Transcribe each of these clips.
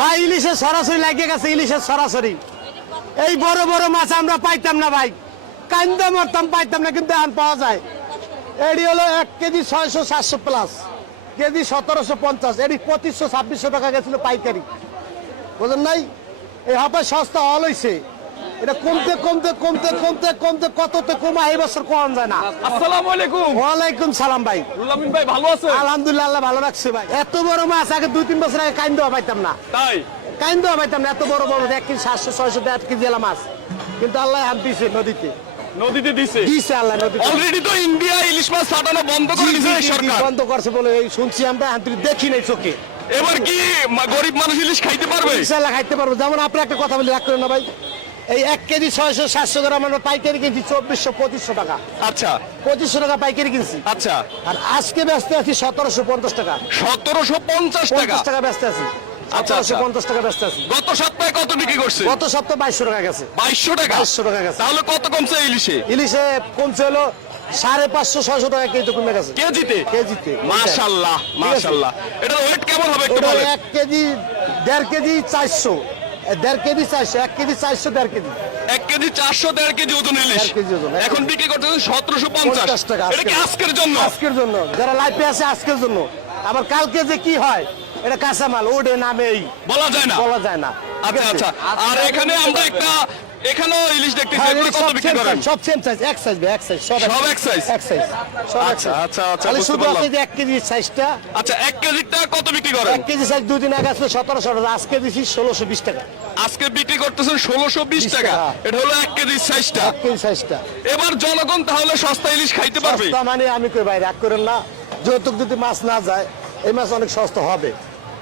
ভাই ইলিশের সরাসরি লাগিয়ে গেছে, ইলিশের সরাসরি। এই বড় বড় মাছ আমরা পাইতাম না ভাই, কান্দা মরতাম, পাইতাম না, কিন্তু এখন পাওয়া যায়। এটি হলো 1 কেজি 600-700 প্লাস, কেজি 1750, এটি 2500-2600 টাকা গেছিল পাইকারি, বুঝলেন নাই? এই হাফে সস্তা হল হয়েছে, এটা কমতে কমতে কমতে কমতে কমতে কততে কমা এই বছর কম যায় না। আসসালামু আলাইকুম। ওয়ালাইকুম সালাম ভাই। রুহুল আমিন ভাই ভালো আছে? আলহামদুলিল্লাহ, আল্লাহ ভালো রাখছে ভাই। এত বড় মাছ আগে 2-3 বছর আগে কাইন দেওয়া পাইতাম না, তাই কাইন দেওয়া পাইতাম না। এত বড় বড় 1 কেজি 700-600 টাকা কেজি এলা মাছ, কিন্তু আল্লাহ হাত দিছে নদীতে, নদীতে দিছে দিছে আল্লাহ নদীতে। অলরেডি তো ইন্ডিয়া ইলিশ মাছ ছাড়ানো বন্ধ করে দিয়েছে সরকার। বন্ধ করছে বলে এই শুনছি আমরা, আন্তরিক দেখি নাই চোখে। এবার কি গরিব মানুষ ইলিশ খাইতে পারবে? ইনশাআল্লাহ খাইতে পারবো। যেমন আপনি একটা কথা বলি, রাখ করেন না ভাই, এই 1 কেজি 600-700 গ্রাম আমরা পাইকারি কিনছি 2400-2500 টাকা। আচ্ছা 2500 টাকা পাইকারি কিনছি, আচ্ছা। আর আজকে ব্যস্ত আছি 1750 টাকা। 1750 টাকা। 50 টাকা ব্যস্ত আছি, আচ্ছা, আচ্ছা। 1750 টাকা ব্যস্ত আছি। গত সপ্তাহে কত বিক্রি করছে? গত সপ্তাহে 2200 টাকা গেছে। 2200 টাকা। 2200 টাকা গেছে। তাহলে কত কমছে ইলিশে? ইলিশে কমছে হলো 550-600 টাকা কেজি কমে গেছে কেজিতে? কেজিতে। মাশাআল্লাহ মাশাআল্লাহ। এটা ওয়েট কেমন হবে একটু ওটা বলেন? 1 KG 1.5 KG 400, 1.5 KG 400, 1 KG 400, 1.5 KG. 1 KG 400, 1.5 KG ওজন ইলিশ 1.5 কেজি ওজন। এখন বিক্রি করতেছেন 1750 50 টাকা। এটা কি আজকের জন্য? আজকের জন্য, যারা লাইফে আছে আজকের জন্য। আবার কালকে যে কি হয় এটা কাঁচামাল, ওডে নামেই বলা যায় না। বলা যায় না। আচ্ছা আচ্ছা। আর এখানে আমরা একটা এখানেও ইলিশ দেখতেছি, এগুলো কত বিক্রি করেন? সব সেম সাইজ, এক সাইজ, এক সাইজ, সব এক সাইজ? এক সাইজ, সব এক আচ্ছা সাইজ। আচ্ছা আচ্ছা, খালি বুঝতে শুধু পারলাম। আছে যে 1 কেজি সাইজটা, আচ্ছা 1 কেজিটা কত বিক্রি করেন? 1 কেজি সাইজ 2 দিন আগে আসলে 1700 টাকা, আজকে দিছি 1620 টাকা। আজকে বিক্রি করতেছেন 1620 টাকা। টাকা। এটা হলো 1 কেজি সাইজটা। 1 কেজি সাইজটা এবার জনগণ তাহলে সস্তা ইলিশ খাইতে পারবে? সস্তা মানে আমি কই ভাই, রাগ করেন না, যৌতুক যদি মাছ না যায় এই মাছ অনেক সস্তা হবে।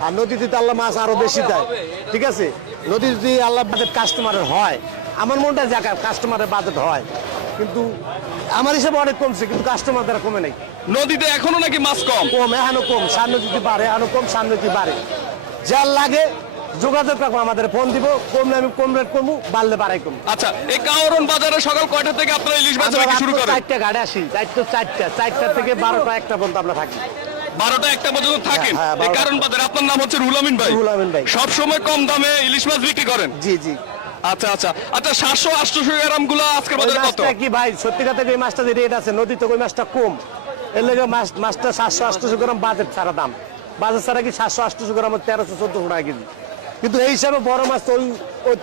আর নদীতে তো আল্লাহ মাছ আরো বেশি দেয়, ঠিক আছে? নদী যদি আল্লাহ বাজেট কাস্টমারের হয়, আমার মনটা জায়গা কাস্টমারের বাজেট হয়, কিন্তু আমার হিসাবে অনেক কমছে, কিন্তু কাস্টমার দ্বারা কমে নাই। নদীতে এখনো নাকি মাছ কম? কম, এখনো কম, সামনে যদি বাড়ে এখনো কম, সামনে যদি বাড়ে যার লাগে যোগাযোগ রাখবো, আমাদের ফোন দিব, কমলে আমি কম রেট কমবো, বাড়লে বাড়াই কমবো। আচ্ছা, এই কাওরন বাজারে সকাল কয়টা থেকে আপনারা ইলিশ বেচা বিক্রি শুরু করেন? 4টা গাড়ি আসি, 4টা থেকে 12টা 1টা পর্যন্ত আমরা থাকি। 12টা 1টা পর্যন্ত থাকেন হ্যাঁ, এই 12টা। কারণ বাজারে। আপনার নাম হচ্ছে রুহুল আমিন ভাই? রুহুল আমিন ভাই। সব সময় কম দামে ইলিশ মাছ বিক্রি করেন? জি জি। আচ্ছা আচ্ছা আচ্ছা। 700-800 গ্রাম গুলো আজকের ওই বাজারে কত? মাছটা কি ভাই, সত্যি কথা এই মাছটা যে রেট আছে নদীতে, ওই মাছটা কম, এর লেগে মাছটা 700-800 গ্রাম বাজেট ছাড়া দাম। বাজেট ছাড়া কি 700-800 গ্রাম 1300-1400 টাকা কেজি, কিন্তু এই হিসাবে বড় মাছ তো ওই